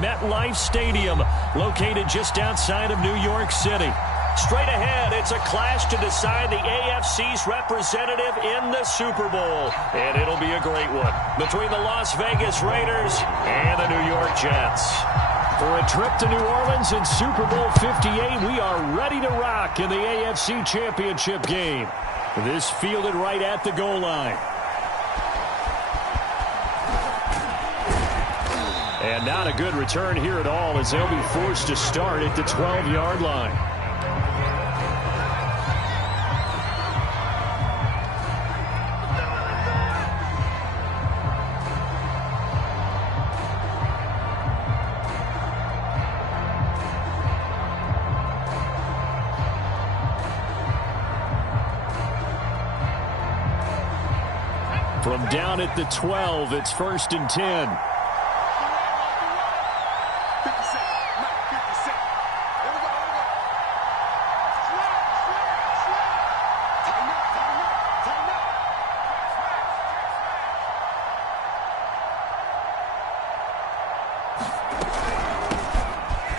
MetLife Stadium, located just outside of New York City. Straight ahead, it's a clash to decide the AFC's representative in the Super Bowl. And it'll be a great one between the Las Vegas Raiders and the New York Jets. For a trip to New Orleans in Super Bowl 58, we are ready to rock in the AFC Championship game. This fielded right at the goal line. And not a good return here at all, as they'll be forced to start at the 12-yard line. From down at the 12, it's 1st and 10.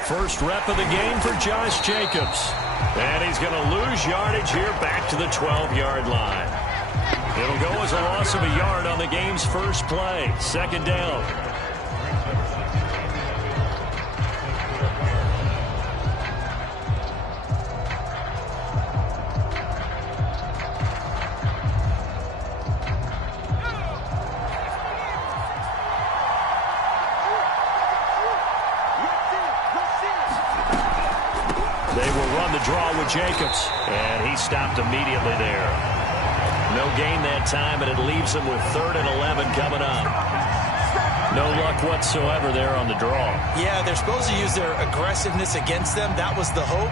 First rep of the game for Josh Jacobs. And he's going to lose yardage here back to the 12-yard line. It'll go as a loss of a yard on the game's first play. 2nd down. They will run the draw with Jacobs, and he stopped immediately there. No gain that time, and it leaves them with 3rd and 11 coming up. No luck whatsoever there on the draw. Yeah, they're supposed to use their aggressiveness against them. That was the hope.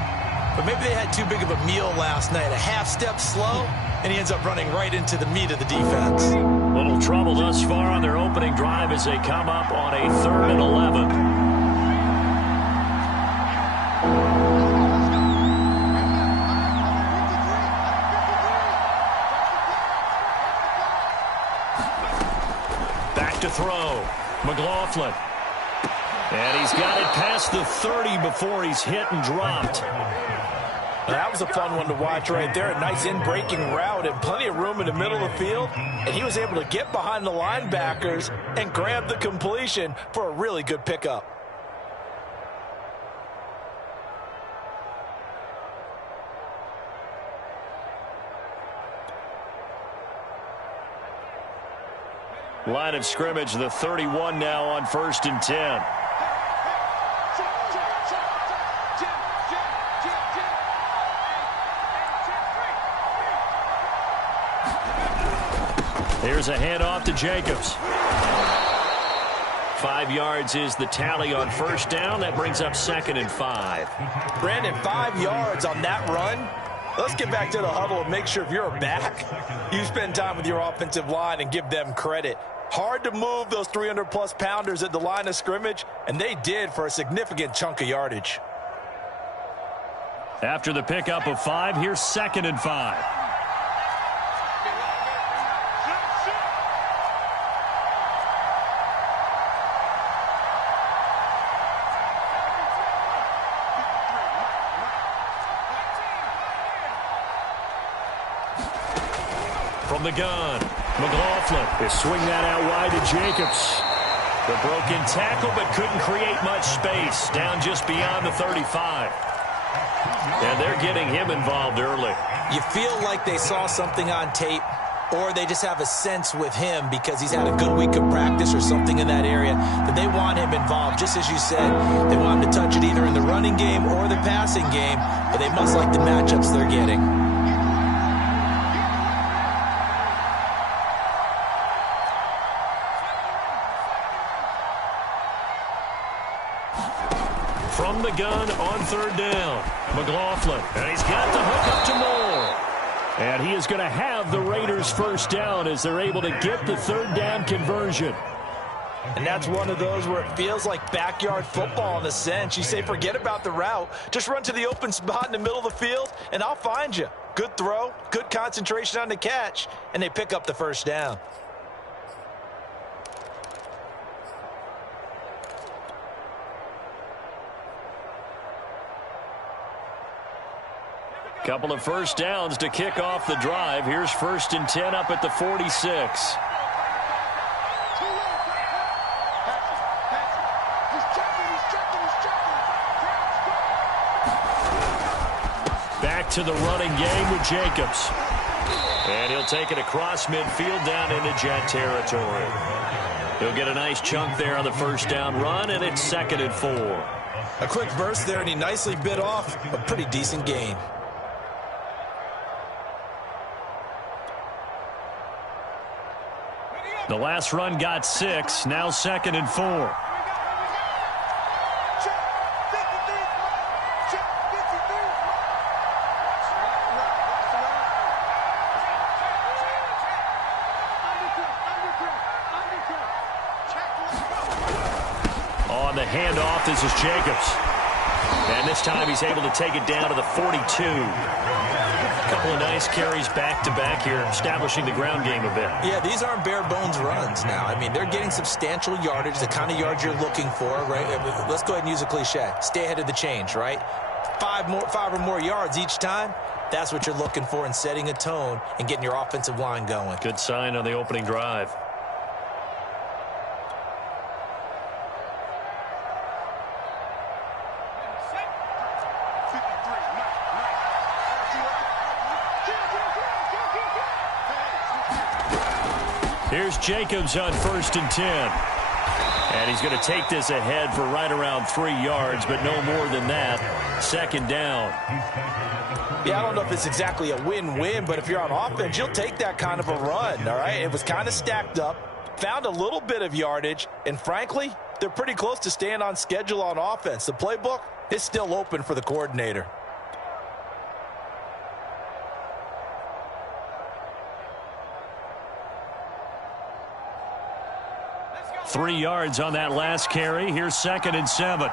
But maybe they had too big of a meal last night. A half step slow, and he ends up running right into the meat of the defense. Little trouble thus far on their opening drive as they come up on a 3rd and 11. To throw. McLaughlin. And he's got it past the 30 before he's hit and dropped. That was a fun one to watch right there. A nice in-breaking route and plenty of room in the middle of the field. And he was able to get behind the linebackers and grab the completion for a really good pickup. Line of scrimmage, the 31 now on 1st and 10. Here's a handoff to Jacobs. 5 yards is the tally on 1st down. That brings up 2nd and 5. Brandon, 5 yards on that run. Let's get back to the huddle and make sure if you're a back, you spend time with your offensive line and give them credit. Hard to move those 300-plus pounders at the line of scrimmage, and they did for a significant chunk of yardage. After the pickup of 5, here's 2nd and 5. From the gun, McLaughlin. They swing that out wide to Jacobs. The broken tackle, but couldn't create much space. Down just beyond the 35. And they're getting him involved early. You feel like they saw something on tape, or they just have a sense with him because he's had a good week of practice or something in that area that they want him involved. Just as you said, they want him to touch it either in the running game or the passing game, but they must like the matchups they're getting. From the gun on 3rd down, McLaughlin. And he's got the hook up to Moore. And he is going to have the Raiders 1st down as they're able to get the 3rd down conversion. And that's one of those where it feels like backyard football in a sense. You say, forget about the route. Just run to the open spot in the middle of the field, and I'll find you. Good throw, good concentration on the catch, and they pick up the 1st down. Couple of first downs to kick off the drive. Here's 1st and 10 up at the 46. Back to the running game with Jacobs. And he'll take it across midfield down into Jet territory. He'll get a nice chunk there on the first down run, and it's 2nd and 4. A quick burst there, and he nicely bit off a pretty decent gain. The last run got 6, now 2nd and 4. On the handoff, this is Jacobs. And this time he's able to take it down to the 42. A couple of nice carries back-to-back here, establishing the ground game a bit. Yeah, these aren't bare-bones runs now. I mean, they're getting substantial yardage, the kind of yards you're looking for, right? Let's go ahead and use a cliche. Stay ahead of the change, right? 5 or more yards each time. That's what you're looking for in setting a tone and getting your offensive line going. Good sign on the opening drive. Here's Jacobs on 1st and 10. And he's going to take this ahead for right around 3 yards, but no more than that. 2nd down. Yeah, I don't know if it's exactly a win-win, but if you're on offense, you'll take that kind of a run, all right? It was kind of stacked up, found a little bit of yardage, and frankly, they're pretty close to staying on schedule on offense. The playbook is still open for the coordinator. Three yards on that last carry. Here's 2nd and 7.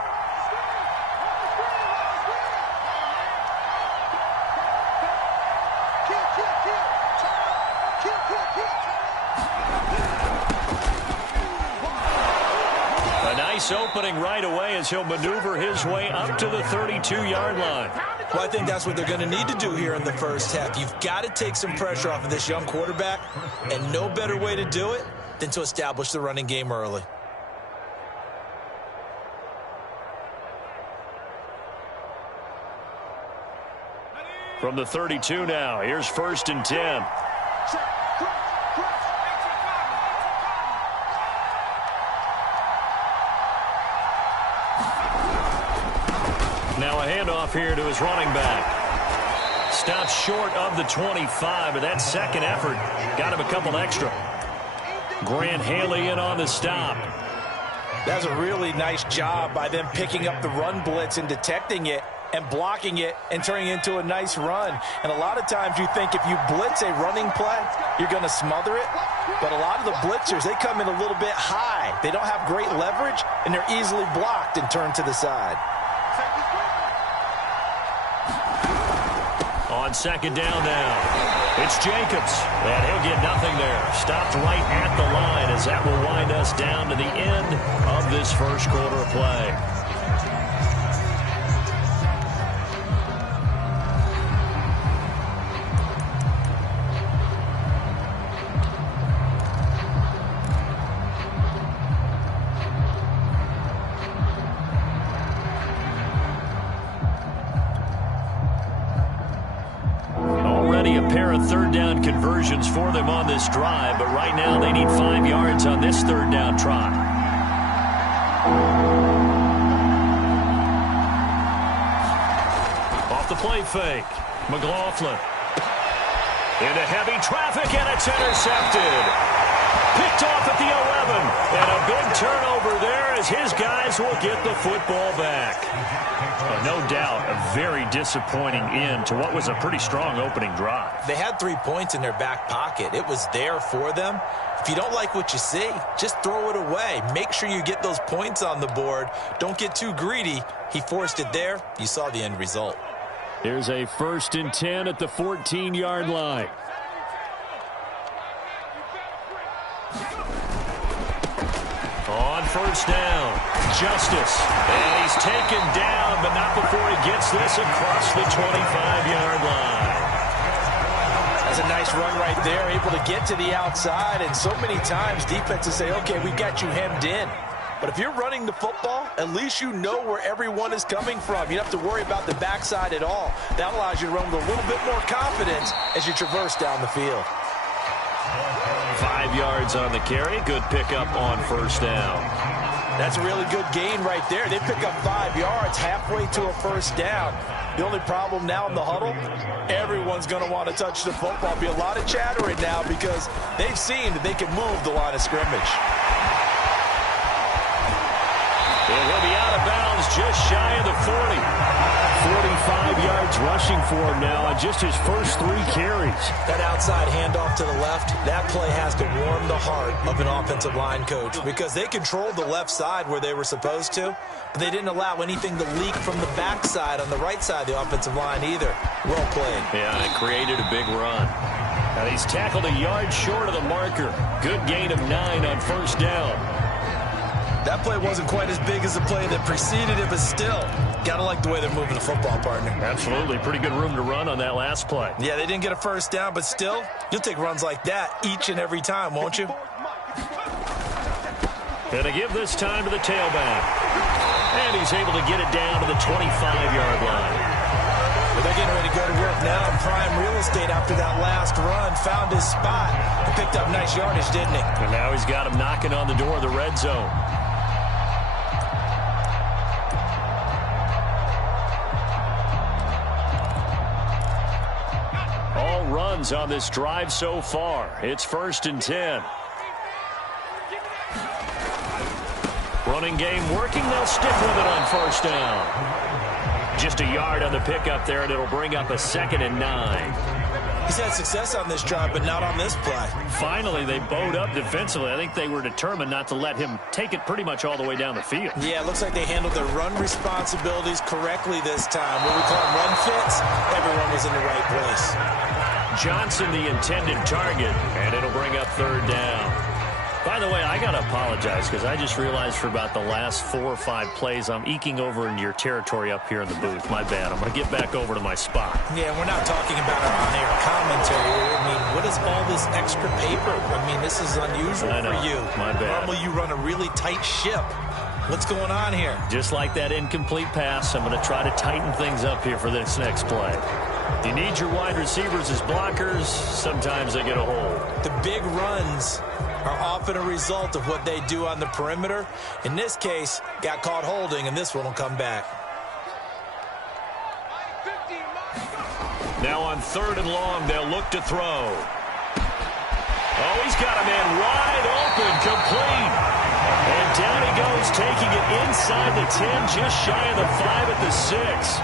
A nice opening right away as he'll maneuver his way up to the 32-yard line. Well, I think that's what they're going to need to do here in the first half. You've got to take some pressure off of this young quarterback, and no better way to do it than to establish the running game early. From the 32 now, here's 1st and 10. Now a handoff here to his running back. Stops short of the 25, but that second effort got him a couple extra. Grant Haley in on the stop. That's a really nice job by them picking up the run blitz and detecting it and blocking it and turning it into a nice run. And a lot of times you think if you blitz a running play, you're going to smother it. But a lot of the blitzers, they come in a little bit high. They don't have great leverage, and they're easily blocked and turned to the side. On 2nd down now. It's Jacobs, and he'll get nothing there. Stopped right at the line as that will wind us down to the end of this first quarter of play. A pair of 3rd down conversions for them on this drive, but right now they need 5 yards on this 3rd down try. Off the play fake, McLaughlin into heavy traffic, and it's intercepted. Picked off at the 11, and a big turnover there as his guys will get the football back. No doubt a very disappointing end to what was a pretty strong opening drive. They had 3 points in their back pocket. It was there for them. If you don't like what you see, just throw it away. Make sure you get those points on the board. Don't get too greedy. He forced it there. You saw the end result. Here's a 1st and 10 at the 14-yard line. On 1st down, Justice. And he's taken down, but not before he gets this across the 25-yard line. There's a nice run right there, able to get to the outside, and so many times defenses say, okay, we got you hemmed in. But if you're running the football, at least you know where everyone is coming from. You don't have to worry about the backside at all. That allows you to run with a little bit more confidence as you traverse down the field. 5 yards on the carry. Good pickup on first down. That's a really good gain right there. They pick up 5 yards halfway to a first down. The only problem now in the huddle, everyone's going to want to touch the football. Be a lot of chattering now because they've seen that they can move the line of scrimmage. And he'll be out of bounds just shy of the 40. 45 yards rushing for him now on just his first 3 carries. That outside handoff to the left, that play has to warm the heart of an offensive line coach because they controlled the left side where they were supposed to, but they didn't allow anything to leak from the backside on the right side of the offensive line either. Well played. Yeah, and it created a big run. Now he's tackled a yard short of the marker. Good gain of 9 on first down. That play wasn't quite as big as the play that preceded it, but still, gotta like the way they're moving the football, partner. Absolutely. Pretty good room to run on that last play. Yeah, they didn't get a first down, but still, you'll take runs like that each and every time, won't you? Gonna give this time to the tailback. And he's able to get it down to the 25-yard line. Well, they're getting ready to go to work now in prime real estate after that last run. Found his spot and picked up nice yardage, didn't he? And now he's got him knocking on the door of the red zone. All runs on this drive so far. It's 1st and 10. Running game working. They'll stick with it on first down. Just a yard on the pickup there, and it'll bring up a 2nd and 9. He's had success on this drive, but not on this play. Finally, they bowed up defensively. I think they were determined not to let him take it pretty much all the way down the field. Yeah, it looks like they handled their run responsibilities correctly this time. What we call run fits, everyone was in the right place. Johnson, the intended target, and it'll bring up 3rd down. By the way, I got to apologize because I just realized for about the last 4 or 5 plays, I'm eking over into your territory up here in the booth. My bad. I'm going to get back over to my spot. Yeah, we're not talking about our on-air commentary. I mean, what is all this extra paper? I mean, this is unusual for you. My bad. Normally you run a really tight ship. What's going on here? Just like that incomplete pass, I'm going to try to tighten things up here for this next play. You need your wide receivers as blockers. Sometimes they get a hold. The big runs are often a result of what they do on the perimeter. In this case, got caught holding, and this one will come back. Now on 3rd and long, they'll look to throw. Oh, he's got a man wide open, complete. And down he goes, taking it inside the 10, just shy of the 5 at the 6.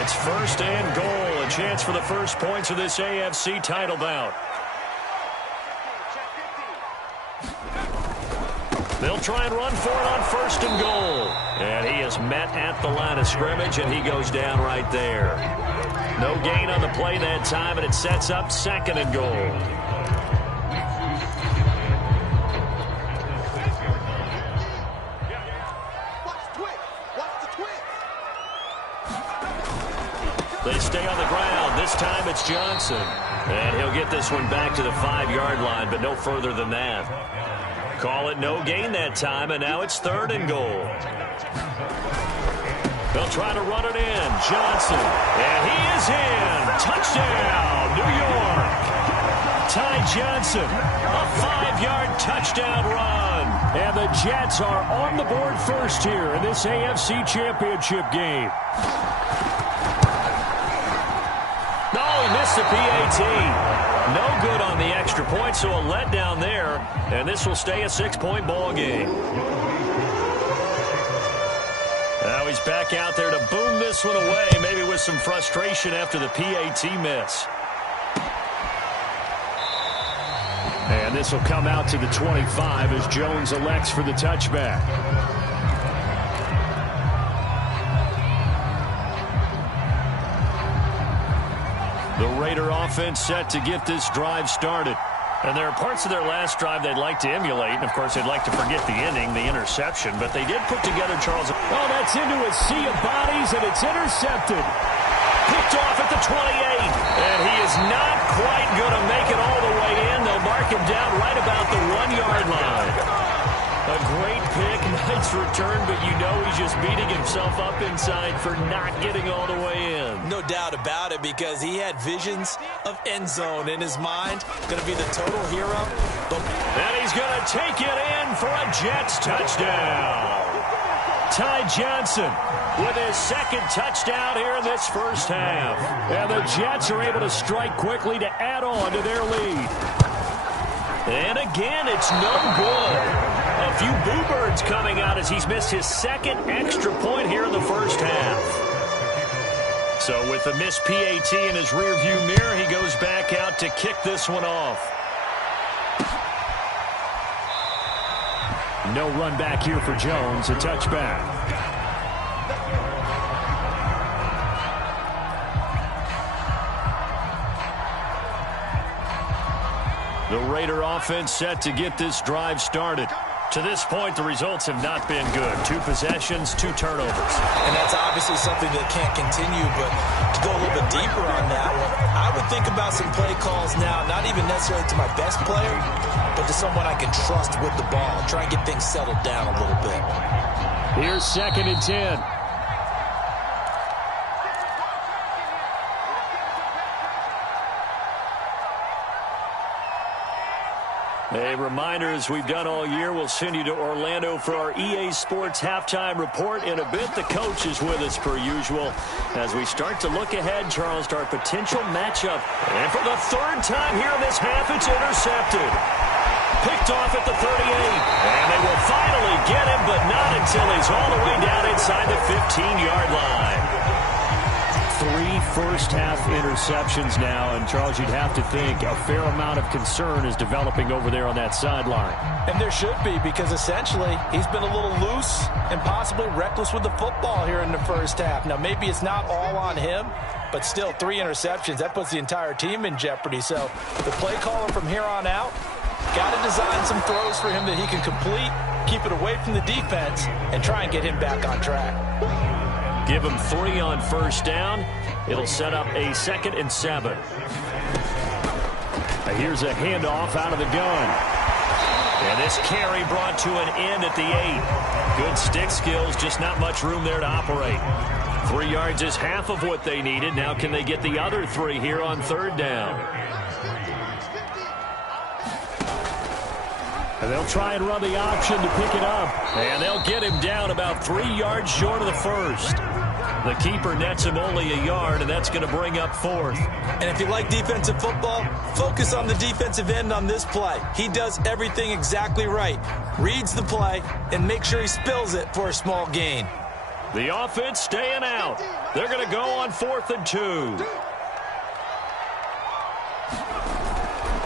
It's 1st and goal, a chance for the first points of this AFC title bout. They'll try and run for it on 1st and goal. And he is met at the line of scrimmage, and he goes down right there. No gain on the play that time, and it sets up 2nd and goal. They stay on the ground. This time it's Johnson. And he'll get this one back to the 5-yard line, but no further than that. Call it no gain that time, and now it's 3rd and goal. They'll try to run it in. Johnson. And he is in. Touchdown, New York. Ty Johnson, a 5-yard touchdown run. And the Jets are on the board first here in this AFC Championship game. He missed the PAT. No good on the extra point, so a letdown there. And this will stay a 6-point ball game. Now he's back out there to boom this one away, maybe with some frustration after the PAT miss. And this will come out to the 25 as Jones elects for the touchback. The Raider offense set to get this drive started. And there are parts of their last drive they'd like to emulate. And, of course, they'd like to forget the inning, the interception. But they did put together, Charles. Oh, that's into a sea of bodies, and it's intercepted. Picked off at the 28. And he is not quite going to make it all the way in. They'll mark him down right about the 1-yard line. A great pick, nice return, but you know he's just beating himself up inside for not getting all the way in. No doubt about it, because he had visions of end zone in his mind. Going to be the total hero. And he's going to take it in for a Jets touchdown. Ty Johnson with his second touchdown here in this first half. And the Jets are able to strike quickly to add on to their lead. And again, it's no good. A few boo birds coming out as he's missed his second extra point here in the first half. So with the missed PAT in his rearview mirror, he goes back out to kick this one off. No run back here for Jones, a touchback. The Raider offense set to get this drive started. To this point, the results have not been good. 2 possessions, 2 turnovers. And that's obviously something that can't continue, but to go a little bit deeper on that one, I would think about some play calls now, not even necessarily to my best player, but to someone I can trust with the ball. Try and get things settled down a little bit. Here's 2nd and 10. A reminder, as we've done all year, we'll send you to Orlando for our EA Sports Halftime Report. In a bit, the coach is with us per usual. As we start to look ahead, Charles, to our potential matchup. And for the 3rd time here in this half, it's intercepted. Picked off at the 38. And they will finally get him, but not until he's all the way down inside the 15-yard line. 3 first-half interceptions now, and Charles, you'd have to think a fair amount of concern is developing over there on that sideline. And there should be, because essentially he's been a little loose and possibly reckless with the football here in the first half. Now, maybe it's not all on him, but still 3 interceptions. That puts the entire team in jeopardy. So the play caller from here on out got to design some throws for him that he can complete, keep it away from the defense, and try and get him back on track. Give him 3 on first down. It'll set up a 2nd and 7. Here's a handoff out of the gun. And this carry brought to an end at the 8. Good stick skills, just not much room there to operate. 3 yards is half of what they needed. Now can they get the other 3 here on 3rd down? And they'll try and run the option to pick it up. And they'll get him down about 3 yards short of the first. The keeper nets him only a yard, and that's going to bring up 4th. And if you like defensive football, focus on the defensive end on this play. He does everything exactly right. Reads the play and make sure he spills it for a small gain. The offense staying out. They're going to go on 4th and 2.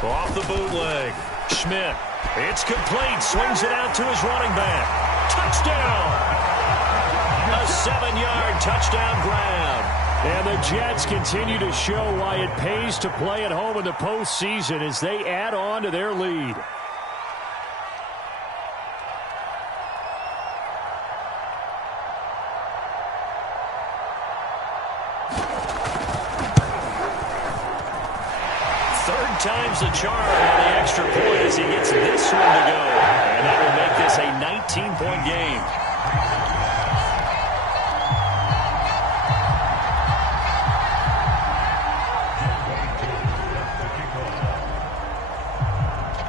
Off the bootleg. Schmidt. It's complete. Swings it out to his running back. Touchdown! A 7-yard touchdown grab. And the Jets continue to show why it pays to play at home in the postseason as they add on to their lead. Third time's the charm on the extra point as he gets this one to go. And that will make this a 19-point game.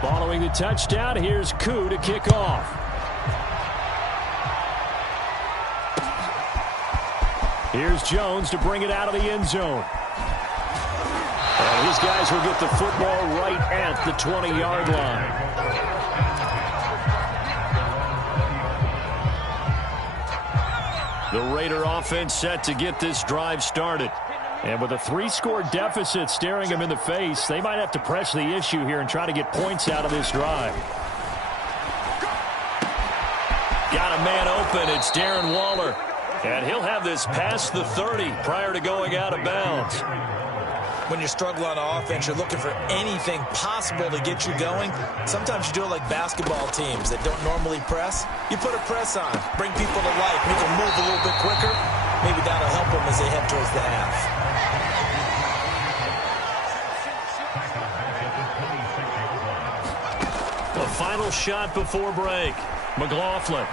Following the touchdown, here's Koo to kick off. Here's Jones to bring it out of the end zone. And these guys will get the football right at the 20-yard line. The Raider offense set to get this drive started. And with a 3-score deficit staring him in the face, they might have to press the issue here and try to get points out of this drive. Got a man open. It's Darren Waller. And he'll have this past the 30 prior to going out of bounds. When you're struggling on offense, you're looking for anything possible to get you going. Sometimes you do it like basketball teams that don't normally press. You put a press on, bring people to life, make them move a little bit quicker. Maybe that'll help them as they head towards the half. final shot before break. McLaughlin.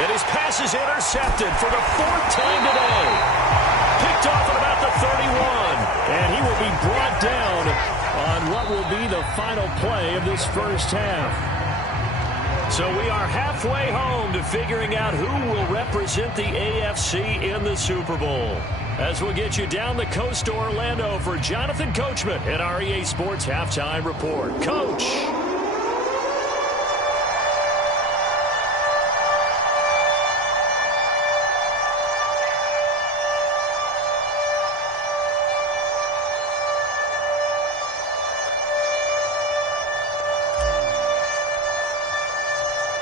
And his pass is intercepted for the fourth time today. Picked off at about the 31. And he will be brought down on what will be the final play of this first half. So we are halfway home to figuring out who will represent the AFC in the Super Bowl. As we'll get you down the coast to Orlando for Jonathan Coachman at our EA Sports Halftime Report. Coach.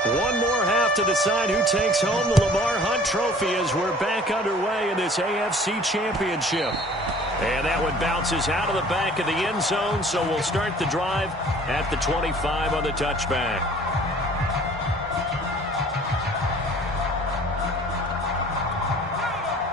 One more half to decide who takes home the Lamar Hunt Trophy as we're back underway in this AFC Championship. And that one bounces out of the back of the end zone, so we'll start the drive at the 25 on the touchback.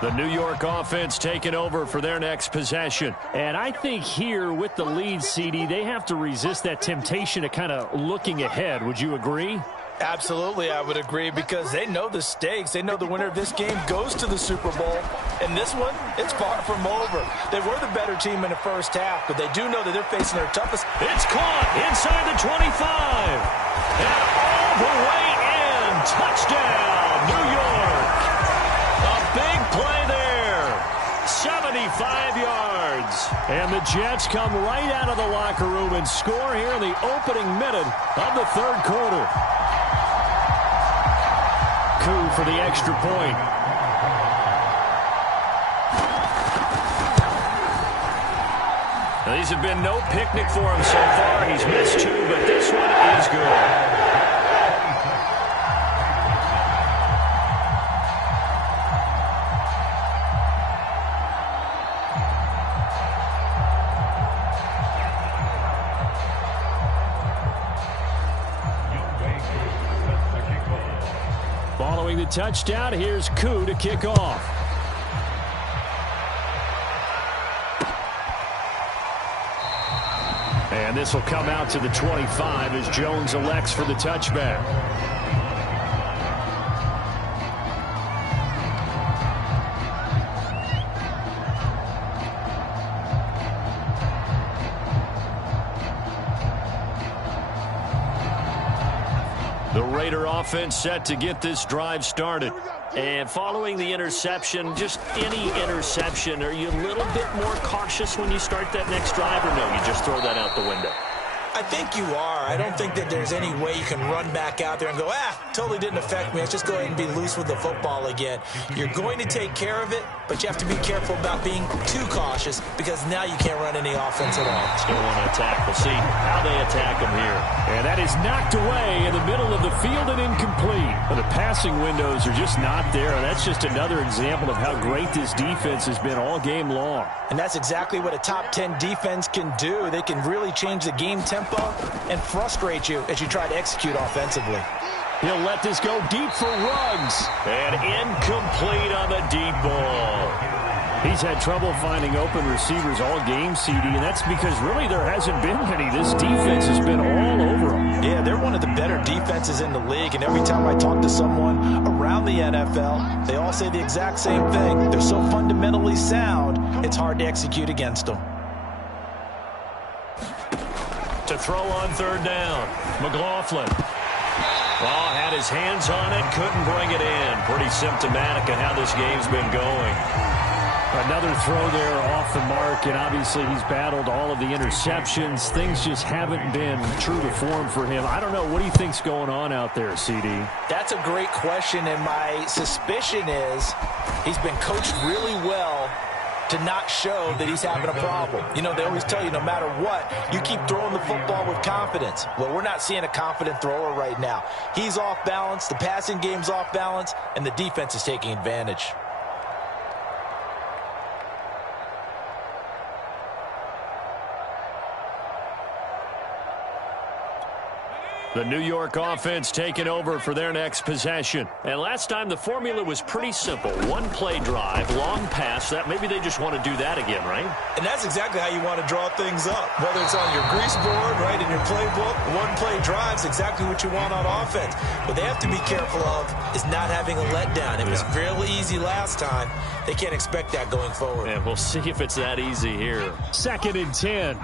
The New York offense taking over for their next possession. And I think here with the lead, CD, they have to resist that temptation to kind of looking ahead. Would you agree? Absolutely, I would agree, because they know the stakes. They know the winner of this game goes to the Super Bowl. And this one, it's far from over. They were the better team in the first half, but they do know that they're facing their toughest. It's caught inside the 25. And all the way in. Touchdown, New York. A big play there. 75 yards. And the Jets come right out of the locker room and score here in the opening minute of the third quarter. Coup for the extra point. Now, these have been no picnic for him so far. He's missed two, but this one is good. Following the touchdown, here's Koo to kick off. And this will come out to the 25 as Jones elects for the touchback. The Raider offense set to get this drive started. And following the interception, just any interception, are you a little bit more cautious when you start that next drive, or no, you just throw that out the window? I think you are. I don't think that there's any way you can run back out there and go, totally didn't affect me. Let's just go ahead and be loose with the football again. You're going to take care of it, but you have to be careful about being too cautious, because now you can't run any offense at all. Still want to attack. We'll see how they attack them here. And that is knocked away in the middle of the field and incomplete. Well, the passing windows are just not there. That's just another example of how great this defense has been all game long. And that's exactly what a top 10 defense can do. They can really change the game tempo and frustrate you as you try to execute offensively. He'll let this go deep for Ruggs. And incomplete on the deep ball. He's had trouble finding open receivers all game, CD, and that's because really there hasn't been any. This defense has been all over them. Yeah, they're one of the better defenses in the league, and every time I talk to someone around the NFL, they all say the exact same thing. They're so fundamentally sound, it's hard to execute against them. To throw on third down, McLaughlin. Well, had his hands on it, couldn't bring it in. Pretty symptomatic of how this game's been going. Another throw there off the mark, and obviously he's battled all of the interceptions. Things just haven't been true to form for him. I don't know. What do you think's going on out there, CD? That's a great question, and my suspicion is he's been coached really well to not show that he's having a problem. You know, they always tell you no matter what, you keep throwing the football with confidence. Well, we're not seeing a confident thrower right now. He's off balance, the passing game's off balance, and the defense is taking advantage. The New York offense taking over for their next possession. And last time the formula was pretty simple. One play drive, long pass. That maybe they just want to do that again, right? And that's exactly how you want to draw things up. Whether it's on your grease board, right, in your playbook, one play drive is exactly what you want on offense. What they have to be careful of is not having a letdown. It was fairly easy last time. They can't expect that going forward. And we'll see if it's that easy here. 2nd and 10.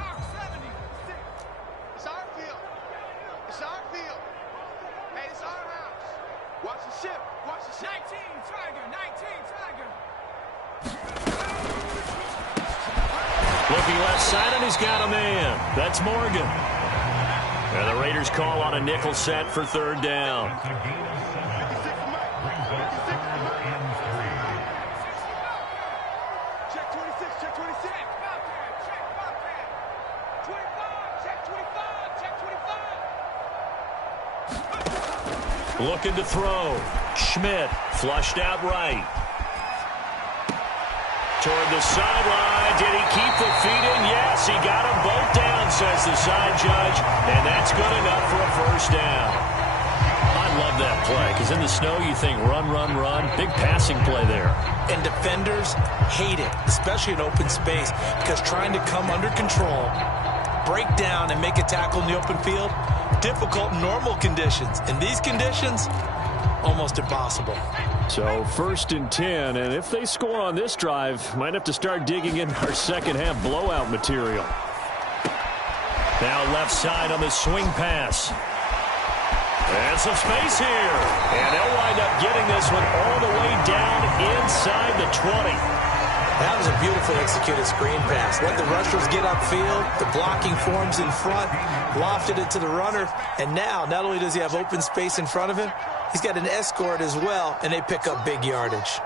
Looking left side, and he's got a man. That's Morgan. And the Raiders call on a nickel set for 3rd down. Looking to throw. Schmidt flushed out right. Toward the sideline. Did he keep the feet in? Yes, he got them both down, says the side judge. And that's good enough for a 1st down. I love that play because in the snow you think run, run, run. Big passing play there. And defenders hate it, especially in open space, because trying to come under control, break down, and make a tackle in the open field, difficult in normal conditions. In these conditions, almost impossible. So 1st and 10, and if they score on this drive, might have to start digging in our second half blowout material. Now left side on the swing pass. And some space here. And they'll wind up getting this one all the way down inside the 20. That was a beautifully executed screen pass. Let the rushers get upfield. The blocking forms in front. Lofted it to the runner. And now, not only does he have open space in front of him, he's got an escort as well, and they pick up big yardage.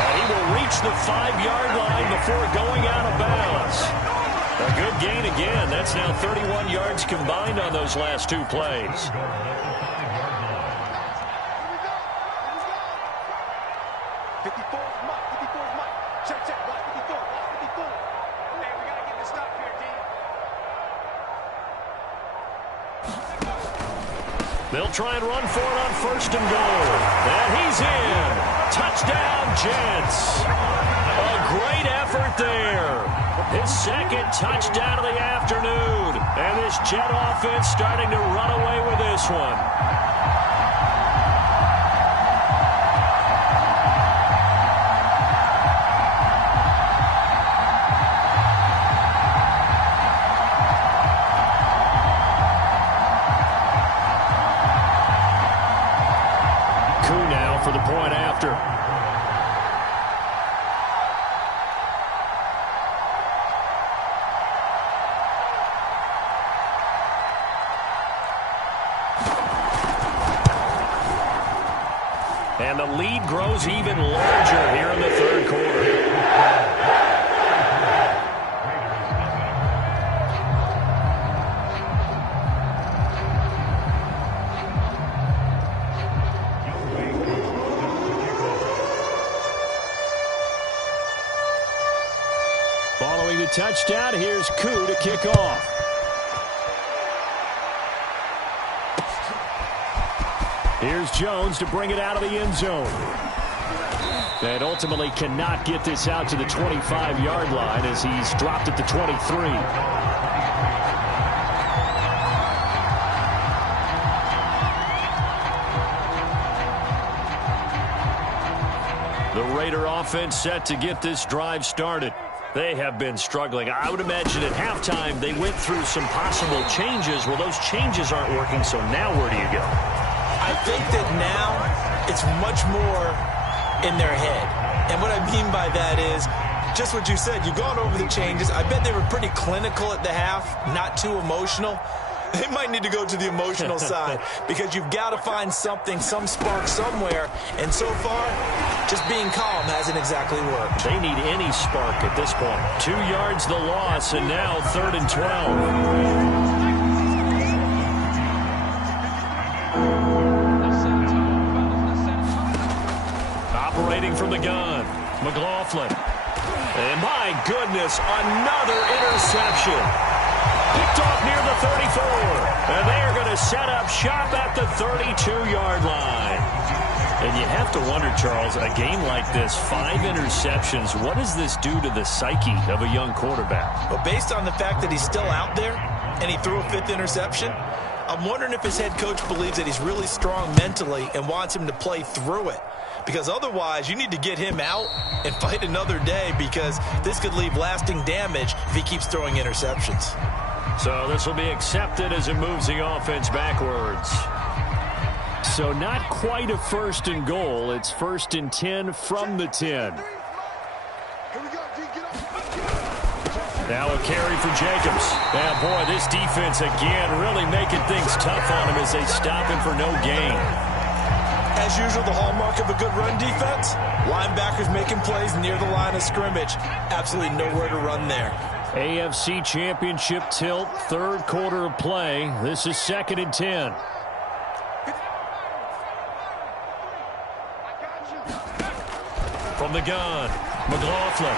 And he will reach the 5-yard line before going out of bounds. A good gain again. That's now 31 yards combined on those last 2 plays. They'll try and run for it on 1st and goal. And he's in. Touchdown, Jets. A great effort there. His 2nd touchdown of the afternoon. And this Jet offense starting to run away with this one. For the point after. And the lead grows even larger here in the 3rd quarter. Following the touchdown, here's Koo to kick off. Here's Jones to bring it out of the end zone. And ultimately cannot get this out to the 25-yard line as he's dropped at the 23. The Raider offense set to get this drive started. They have been struggling. I would imagine at halftime they went through some possible changes. Well, those changes aren't working, so now where do you go? I think that now it's much more in their head. And what I mean by that is just what you said. You've gone over the changes. I bet they were pretty clinical at the half, not too emotional. They might need to go to the emotional side because you've got to find something, some spark somewhere. And so far, just being calm hasn't exactly worked. They need any spark at this point. 2 yards the loss, and now 3rd and 12. Operating from the gun, McLaughlin. And my goodness, another interception. Picked off near the 34. And they are going to set up shop at the 32-yard line. And you have to wonder, Charles, a game like this, 5 interceptions, what does this do to the psyche of a young quarterback? Well, based on the fact that he's still out there and he threw a 5th interception, I'm wondering if his head coach believes that he's really strong mentally and wants him to play through it. Because otherwise, you need to get him out and fight another day, because this could leave lasting damage if he keeps throwing interceptions. So this will be accepted as it moves the offense backwards. So not quite a 1st and goal. It's 1st and 10 from the 10. Now a carry for Jacobs. And boy, this defense again really making things tough on him as they stop him for no gain. As usual, the hallmark of a good run defense, linebackers making plays near the line of scrimmage. Absolutely nowhere to run there. AFC Championship tilt, 3rd quarter of play. This is 2nd and 10. From the gun, McLaughlin.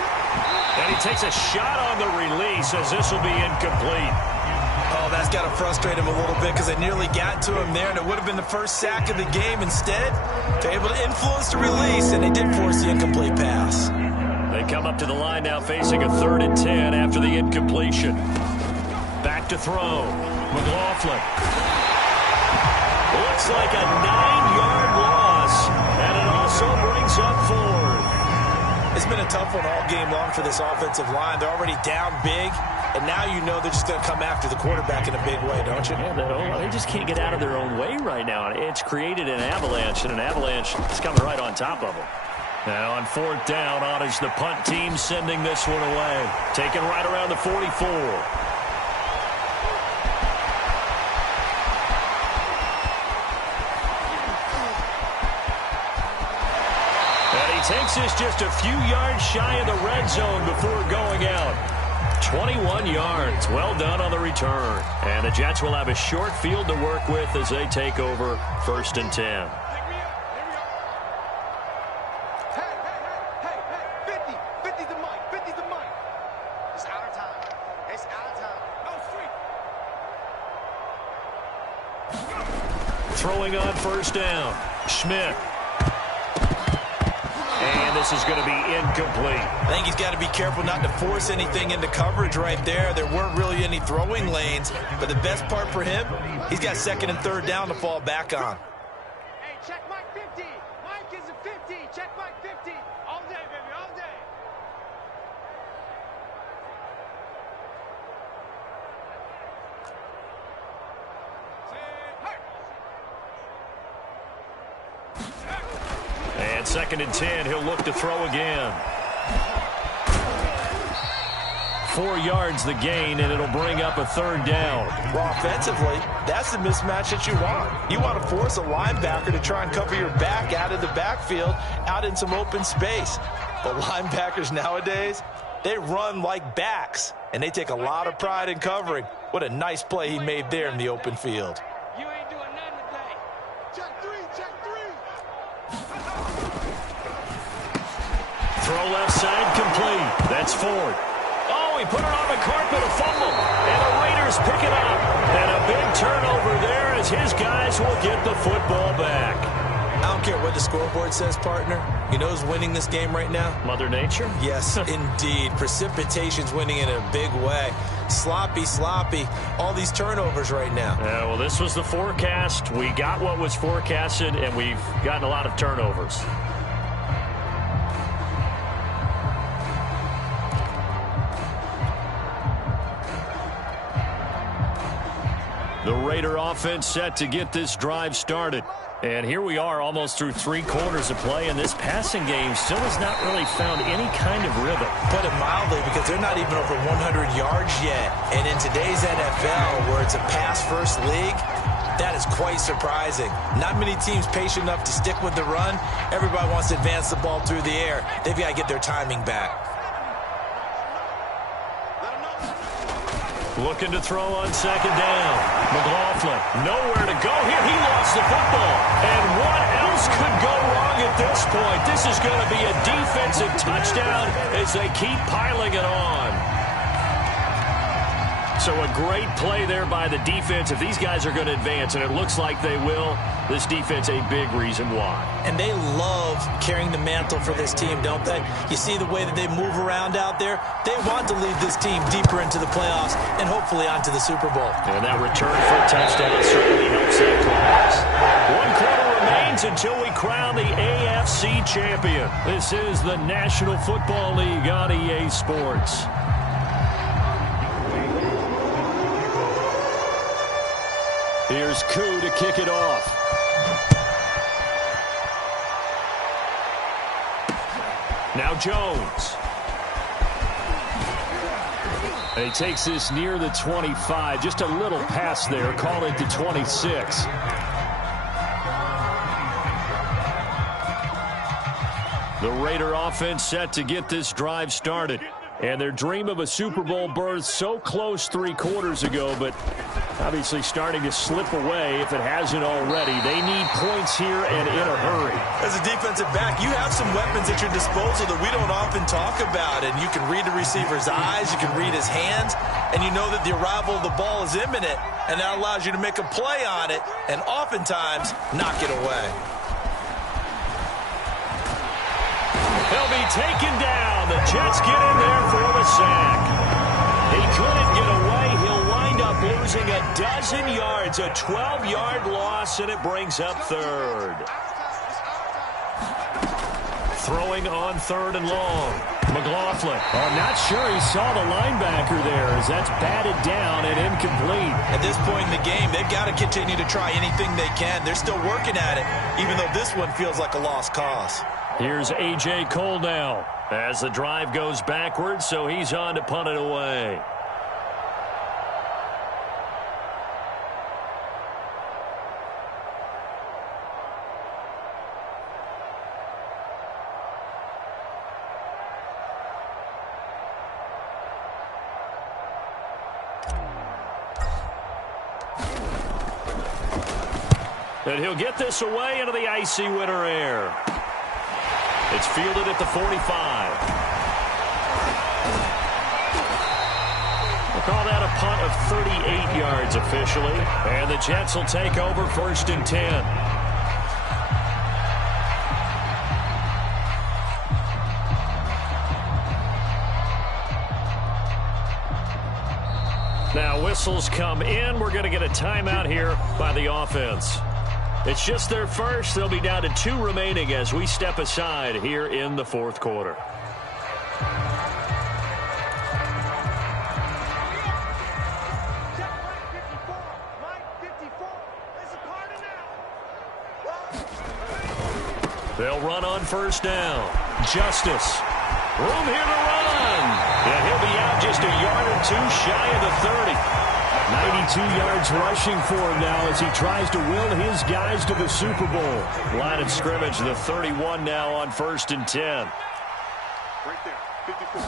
And he takes a shot on the release as this will be incomplete. Oh, that's got to frustrate him a little bit, because they nearly got to him there, and it would have been the first sack of the game. Instead, they're able to influence the release, and they did force the incomplete pass. They come up to the line now facing a 3rd and 10 after the incompletion. Back to throw. McLaughlin. Looks like a 9-yard loss, and it also brings up 4th. It's been a tough one all game long for this offensive line. They're already down big, and now you know they're just going to come after the quarterback in a big way, don't you? Yeah, they just can't get out of their own way right now. It's created an avalanche, and an avalanche is coming right on top of them. Now on 4th down, on is the punt team sending this one away. Taken right around the 44. And he takes this just a few yards shy of the red zone before going out. 21 yards. Well done on the return. And the Jets will have a short field to work with as they take over 1st and 10. Throwing on 1st down. Schmidt. And this is going to be incomplete. I think he's got to be careful not to force anything into coverage right there. There weren't really any throwing lanes, but the best part for him, he's got 2nd and 3rd down to fall back on. Hey, check Mike 50. Mike is a 50. Check Mike 50. All day, baby, all day. And 2nd and 10, he'll look to throw again. 4 yards the gain, and it'll bring up a 3rd down. Well, offensively, that's the mismatch that you want. You want to force a linebacker to try and cover your back out of the backfield, out in some open space. But linebackers nowadays, they run like backs, and they take a lot of pride in covering. What a nice play he made there in the open field. You ain't doing nothing today. Check 3, check 3. Throw left side complete. That's Ford. Oh, he put it on the carpet, a fumble. And the Raiders pick it up. And a big turnover there as his guys will get the football back. I don't care what the scoreboard says, partner. You know who's winning this game right now? Mother Nature? Yes, indeed. Precipitation's winning in a big way. Sloppy, all these turnovers right now. Yeah, well, this was the forecast. We got what was forecasted, and we've gotten a lot of turnovers. The Raider offense set to get this drive started. And here we are almost through 3 quarters of play, and this passing game still has not really found any kind of rhythm. Put it mildly, because they're not even over 100 yards yet. And in today's NFL, where it's a pass-first league, that is quite surprising. Not many teams patient enough to stick with the run. Everybody wants to advance the ball through the air. They've got to get their timing back. Looking to throw on 2nd down. McLaughlin, nowhere to go here. He lost the football. And what else else could go wrong at this point? This is going to be a defensive touchdown as they keep piling it on. So a great play there by the defense. If these guys are going to advance, and it looks like they will, this defense a big reason why. And they love carrying the mantle for this team, don't they? You see the way that they move around out there? They want to lead this team deeper into the playoffs and hopefully onto the Super Bowl. And that return for a touchdown certainly helps that cause. 1 quarter remains until we crown the AFC champion. This is the National Football League on EA Sports. Here's Koo to kick it off. Now Jones. And he takes this near the 25. Just a little pass there. Call it the 26. The Raider offense set to get this drive started. And their dream of a Super Bowl berth so close 3 quarters ago, but obviously starting to slip away if it hasn't already. They need points here and in a hurry. As a defensive back, you have some weapons at your disposal that we don't often talk about. And you can read the receiver's eyes, you can read his hands, and you know that the arrival of the ball is imminent. And that allows you to make a play on it and oftentimes knock it away. He'll be taken down. The Jets get in there for the sack. He couldn't get away. He'll wind up losing a dozen yards, a 12-yard loss, and it brings up third. Throwing on 3rd and long. McLaughlin. I'm not sure he saw the linebacker there as that's batted down and incomplete. At this point in the game, they've got to continue to try anything they can. They're still working at it, even though this one feels like a lost cause. Here's A.J. Cole now as the drive goes backwards, so he's on to punt it away. And he'll get this away into the icy winter air. It's fielded at the 45. We'll call that a punt of 38 yards officially. And the Jets will take over 1st and 10. Now whistles come in. We're going to get a timeout here by the offense. It's just their first. They'll be down to 2 remaining as we step aside here in the 4th quarter. They'll run on 1st down. Justice. Room here to run. And he'll be out just a yard or 2 shy of the 30. 92 yards rushing for him now as he tries to will his guys to the Super Bowl. Line of scrimmage, the 31 now on 1st and 10. Right there, 54.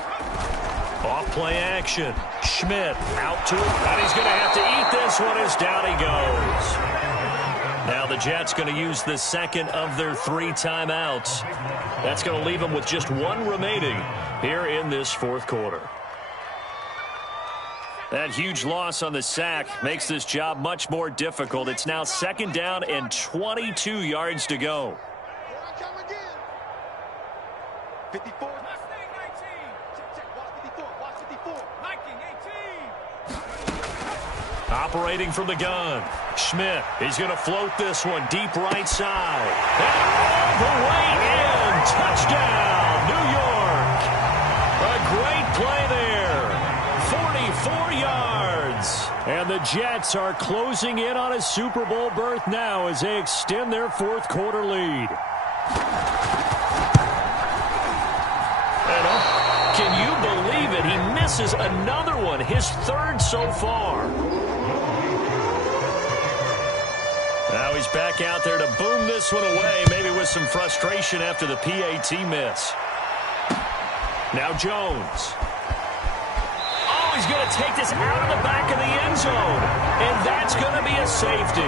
Off play action. Schmidt out to it, and he's going to have to eat this one as down he goes. Now the Jets going to use the 2nd of their 3 timeouts. That's going to leave them with just 1 remaining here in this 4th quarter. That huge loss on the sack makes this job much more difficult. It's now 2nd down and 22 yards to go. 54. Operating from the gun. Schmidt, he's going to float this one deep right side. And all the way in. Touchdown, New York. A great play there. 44 yards. And the Jets are closing in on a Super Bowl berth now as they extend their 4th quarter lead. And can you believe it? He misses another one, his 3rd so far. Now he's back out there to boom this one away, maybe with some frustration after the PAT miss. Now Jones. He's going to take this out of the back of the end zone, and that's going to be a safety.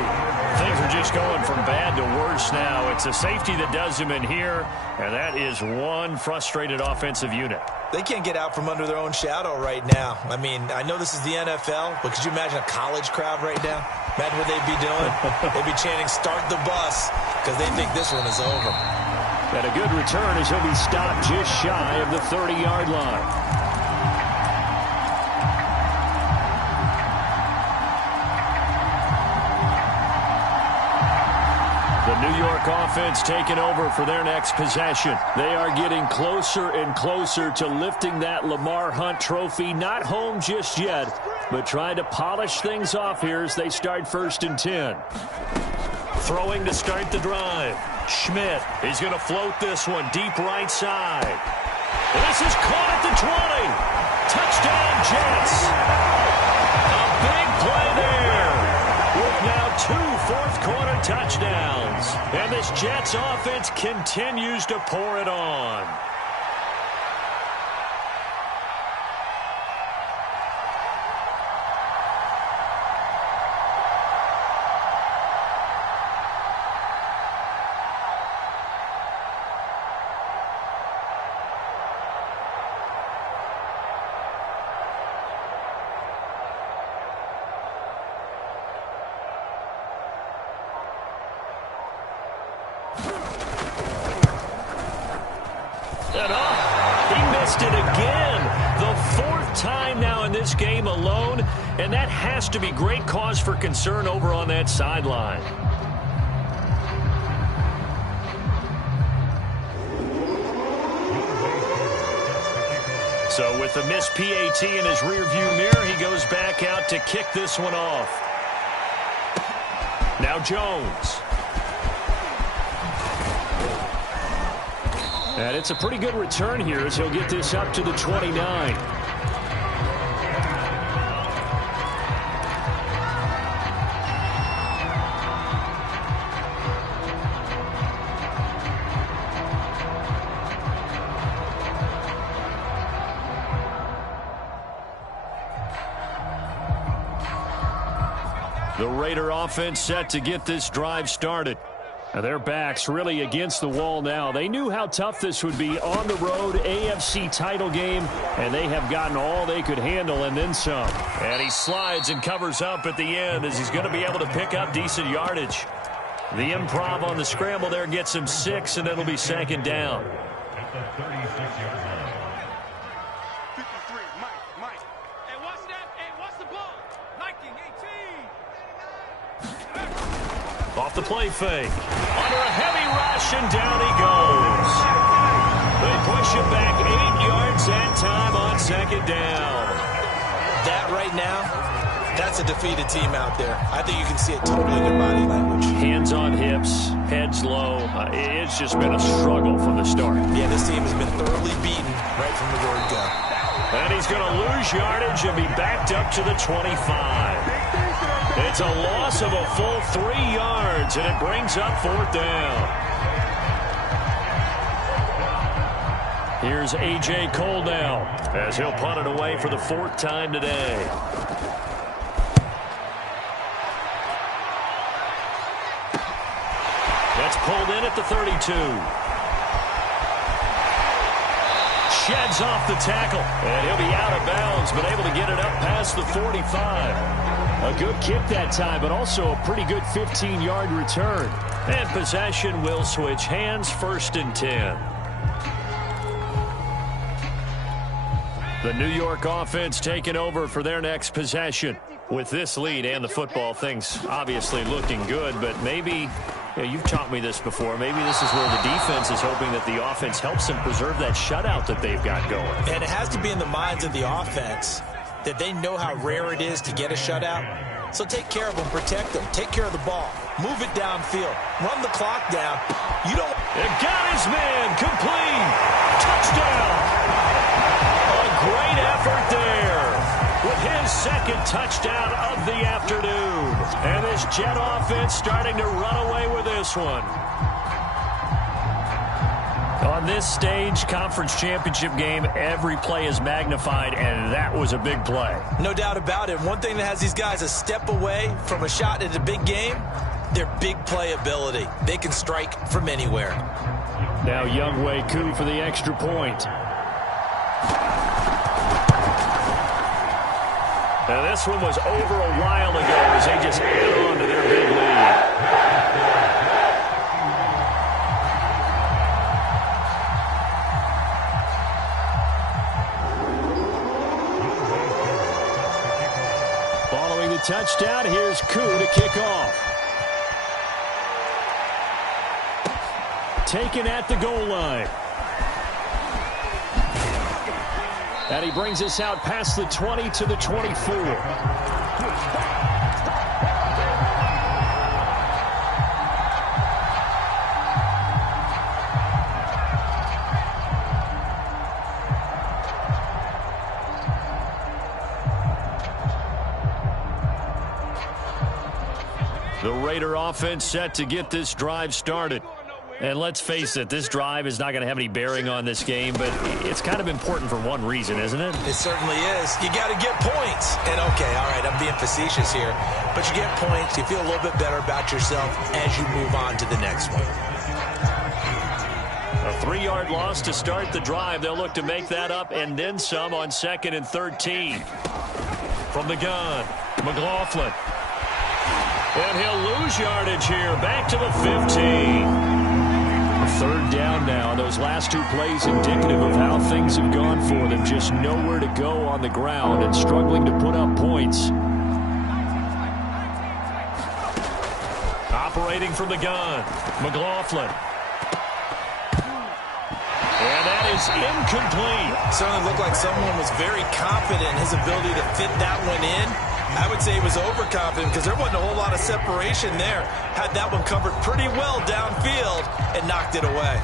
Things are just going from bad to worse now. It's a safety that does him in here, and that is one frustrated offensive unit. They can't get out from under their own shadow right now. I mean, I know this is the NFL, but could you imagine a college crowd right now? Imagine what they'd be doing. They'd be chanting, "Start the bus," because they think this one is over. And a good return as he'll be stopped just shy of the 30-yard line. The New York offense taking over for their next possession. They are getting closer and closer to lifting that Lamar Hunt trophy. Not home just yet, but trying to polish things off here as they start 1st and 10. Throwing to start the drive. Schmidt is going to float this one deep right side. And this is caught at the 20. Touchdown, Jets. A big play there. With now 2 fourth-quarter touchdowns. And this Jets offense continues to pour it on. It again, the 4th time now in this game alone, and that has to be great cause for concern over on that sideline. So with the missed PAT in his rearview mirror, he goes back out to kick this one off. Now Jones. And it's a pretty good return here as he'll get this up to the 29. The Raider offense set to get this drive started. Now their backs really against the wall now. They knew how tough this would be on the road, AFC title game, and they have gotten all they could handle and then some. And he slides and covers up at the end as he's going to be able to pick up decent yardage. The improv on the scramble there gets him 6, and it'll be 2nd down. At the 36-yard line. 53, Mike. Hey, what's that? Hey, what's the ball? Liking 18. Off the play fake. Under a heavy rush, and down he goes. They push him back 8 yards that time on 2nd down. That right now, that's a defeated team out there. I think you can see it totally in their body language. Hands on hips, heads low. It's just been a struggle from the start. Yeah, this team has been thoroughly beaten right from the word go. And he's going to lose yardage and be backed up to the 25. It's a loss of a full 3 yards, and it brings up 4th down. Here's A.J. Cole now as he'll punt it away for the 4th time today. That's pulled in at the 32. Sheds off the tackle, and he'll be out of bounds, but able to get it up past the 45. A good kick that time, but also a pretty good 15-yard return. And possession will switch hands, 1st and 10. The New York offense taking over for their next possession. With this lead and the football, things obviously looking good, but maybe, you've taught me this before, maybe this is where the defense is hoping that the offense helps them preserve that shutout that they've got going. And it has to be in the minds of the offense that they know how rare it is to get a shutout. So take care of them, protect them, take care of the ball, move it downfield, run the clock down. You don't. It got his man, complete, touchdown. A great effort there with his 2nd touchdown of the afternoon. And this Jet offense starting to run away with this one. On this stage, conference championship game, every play is magnified, and that was a big play. No doubt about it. One thing that has these guys a step away from a shot at a big game Their big playability. They can strike from anywhere. Now Younghoe Koo for the extra point. Now this one was over a while ago as they just added on to their big lead. Following the touchdown, here's Koo to kick off. Taken at the goal line. And he brings us out past the 20 to the 24. The Raider offense set to get this drive started. And let's face it, this drive is not going to have any bearing on this game, but it's kind of important for one reason, isn't it? It certainly is. You got to get points. And, okay, all right, I'm being facetious here. But you get points, you feel a little bit better about yourself as you move on to the next one. A 3-yard loss to start the drive. They'll look to make that up and then some on 2nd and 13. From the gun, McLaughlin. And he'll lose yardage here. Back to the 15. 3rd down now. Those last 2 plays indicative of how things have gone for them. Just nowhere to go on the ground and struggling to put up points. Operating from the gun, McLaughlin. And that is incomplete. Certainly looked like someone was very confident in his ability to fit that one in. I would say he was overconfident because there wasn't a whole lot of separation there. Had that one covered pretty well downfield and knocked it away.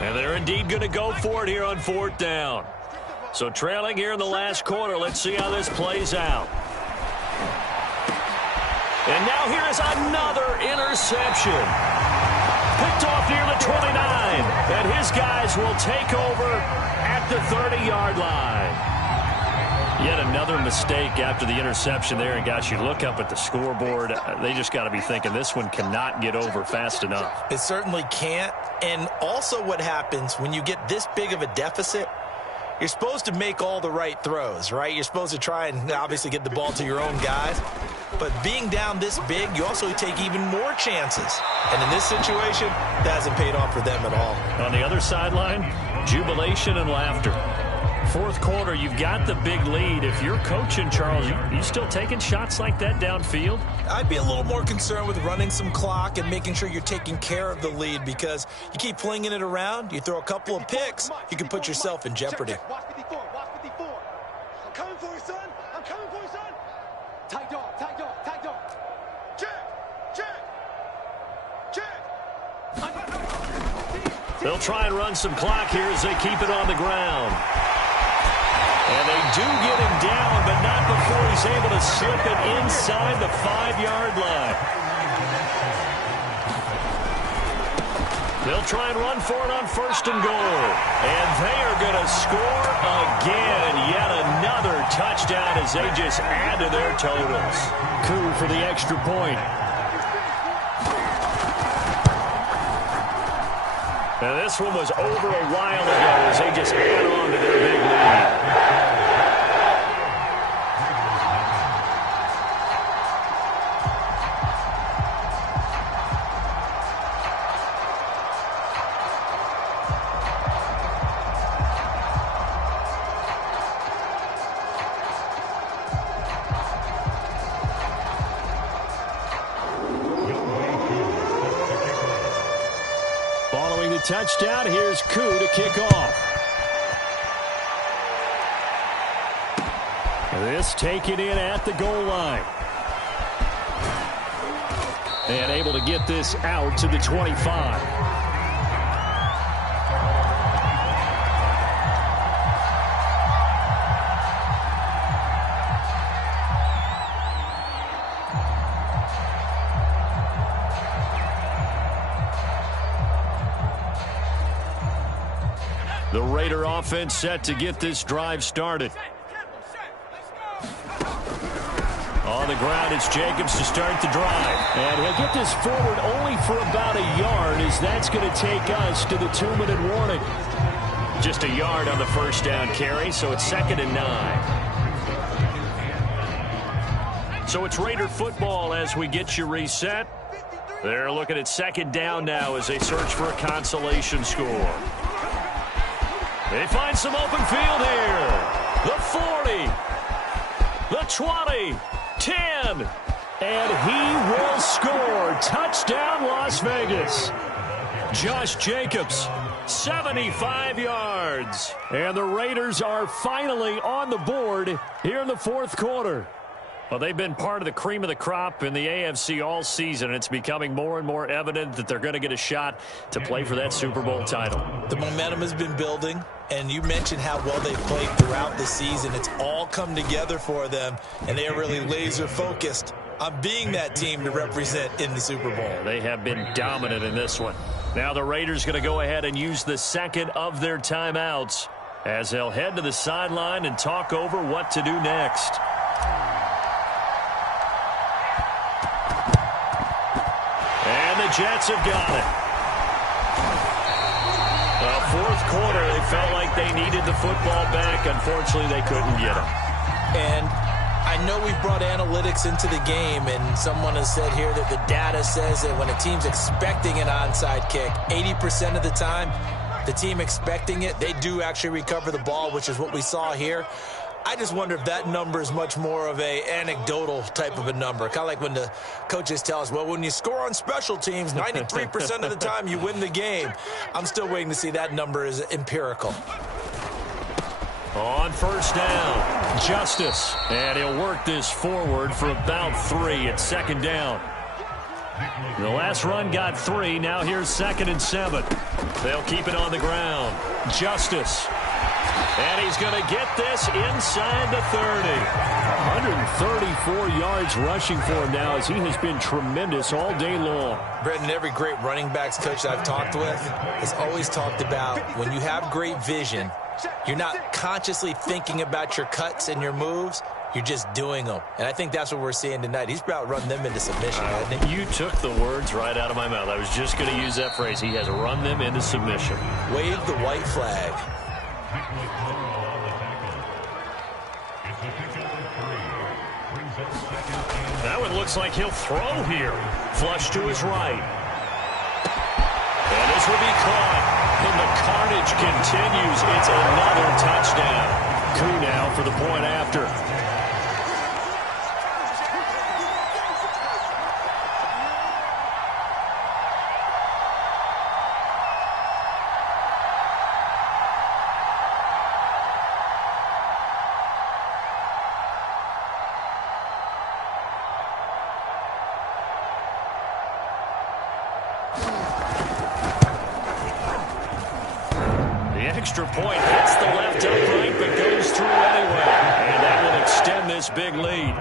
And they're indeed going to go for it here on 4th down. So trailing here in the last quarter. Let's see how this plays out. And now here is another interception. Picked off near the 29. And his guys will take over at the 30-yard line. Yet another mistake after the interception there. And, guys, you look up at the scoreboard. They just got to be thinking this one cannot get over fast enough. It certainly can't. And also what happens when you get this big of a deficit, you're supposed to make all the right throws, right? You're supposed to try and obviously get the ball to your own guys. But being down this big, you also take even more chances. And in this situation, that hasn't paid off for them at all. On the other sideline, jubilation and laughter. 4th quarter, you've got the big lead. If you're coaching, Charles, you still taking shots like that downfield? I'd be a little more concerned with running some clock and making sure you're taking care of the lead, because you keep flinging it around, you throw a couple of picks, you can put yourself in jeopardy. Watch 54, watch 54. I'm coming for you, son. I'm coming for you, son. Tight dog, tight dog, tight dog. Check, check, check. They'll try and run some clock here as they keep it on the ground. And they do get him down, but not before he's able to slip it inside the 5-yard line. They'll try and run for it on 1st and goal. And they are going to score again. Yet another touchdown as they just add to their totals. Koo for the extra point. Now this one was over a while ago as they just add on to their big lead. Following the touchdown, here's Koo to kick off. This taken in at the goal line. And able to get this out to the 25. The Raider offense set to get this drive started. On the ground, it's Jacobs to start the drive. And he'll get this forward only for about a yard, as that's going to take us to the 2-minute warning. Just a yard on the first down carry, so it's 2nd and 9. So it's Raider football as we get you reset. They're looking at 2nd down now as they search for a consolation score. They find some open field here. The 40. The 20. 10. And he will score. Touchdown, Las Vegas. Josh Jacobs, 75 yards. And the Raiders are finally on the board here in the 4th quarter. Well, they've been part of the cream of the crop in the AFC all season. It's becoming more and more evident that they're going to get a shot to play for that Super Bowl title. The momentum has been building, and you mentioned how well they've played throughout the season. It's all come together for them, and they are really laser-focused on being that team to represent in the Super Bowl. They have been dominant in this one. Now the Raiders going to go ahead and use the 2nd of their timeouts as they'll head to the sideline and talk over what to do next. And the Jets have got it. Well, 4th quarter, they felt like they needed the football back. Unfortunately, they couldn't get it. And I know we've brought analytics into the game, and someone has said here that the data says that when a team's expecting an onside kick, 80% of the time, the team expecting it, they do actually recover the ball, which is what we saw here. I just wonder if that number is much more of a anecdotal type of a number. Kind of like when the coaches tell us, well, when you score on special teams, 93% of the time you win the game. I'm still waiting to see that number is empirical. On 1st down, Justice. And he'll work this forward for about 3 at 2nd down. The last run got 3. Now here's 2nd and 7. They'll keep it on the ground. Justice. And he's going to get this inside the 30. 134 yards rushing for him now, as he has been tremendous all day long. Brendan, every great running backs coach I've talked with has always talked about when you have great vision, you're not consciously thinking about your cuts and your moves. You're just doing them. And I think that's what we're seeing tonight. He's about to run them into submission. You took the words right out of my mouth. I was just going to use that phrase. He has run them into submission. Wave the white flag. That one looks like he'll throw here. Flush to his right. And this will be caught. And the carnage continues. It's another touchdown. Koo now for the point after. Extra point hits the left upright, but goes through anyway. And that will extend this big lead.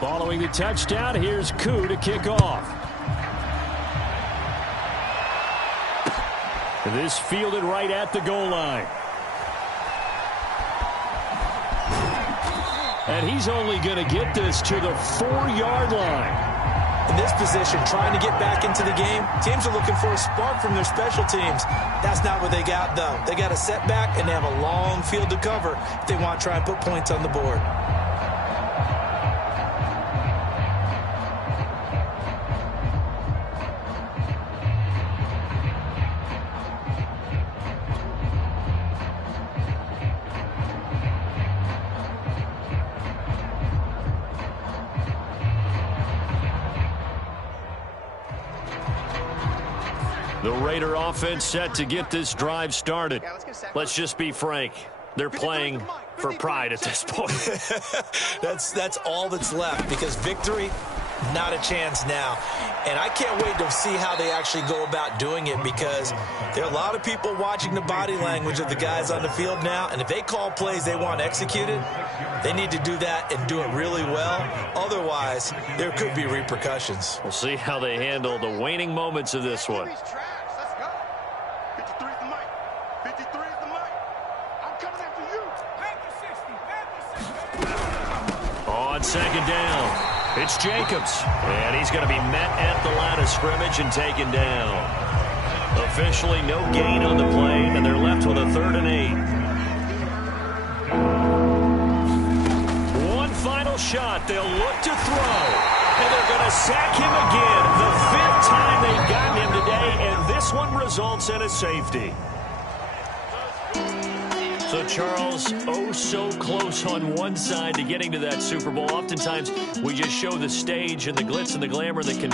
Following the touchdown, here's Koo to kick off. This fielded right at the goal line. And he's only going to get this to the 4-yard line. In this position, trying to get back into the game, teams are looking for a spark from their special teams. That's not what they got, though. They got a setback, and they have a long field to cover if they want to try and put points on the board. The Raider offense set to get this drive started. Let's just be frank. They're playing for pride at this point. That's all that's left, because victory, not a chance now. And I can't wait to see how they actually go about doing it, because there are a lot of people watching the body language of the guys on the field now, and if they call plays they want executed, they need to do that and do it really well. Otherwise, there could be repercussions. We'll see how they handle the waning moments of this one. On second down, it's Jacobs, and he's going to be met at the line of scrimmage and taken down. Officially no gain on the play, and they're left with a 3rd and 8. One final shot. They'll look to throw, and they're going to sack him again. The 5th time they've gotten him today, and this one results in a safety. So, Charles, oh so close on one side to getting to that Super Bowl. Oftentimes, we just show the stage and the glitz and the glamour that can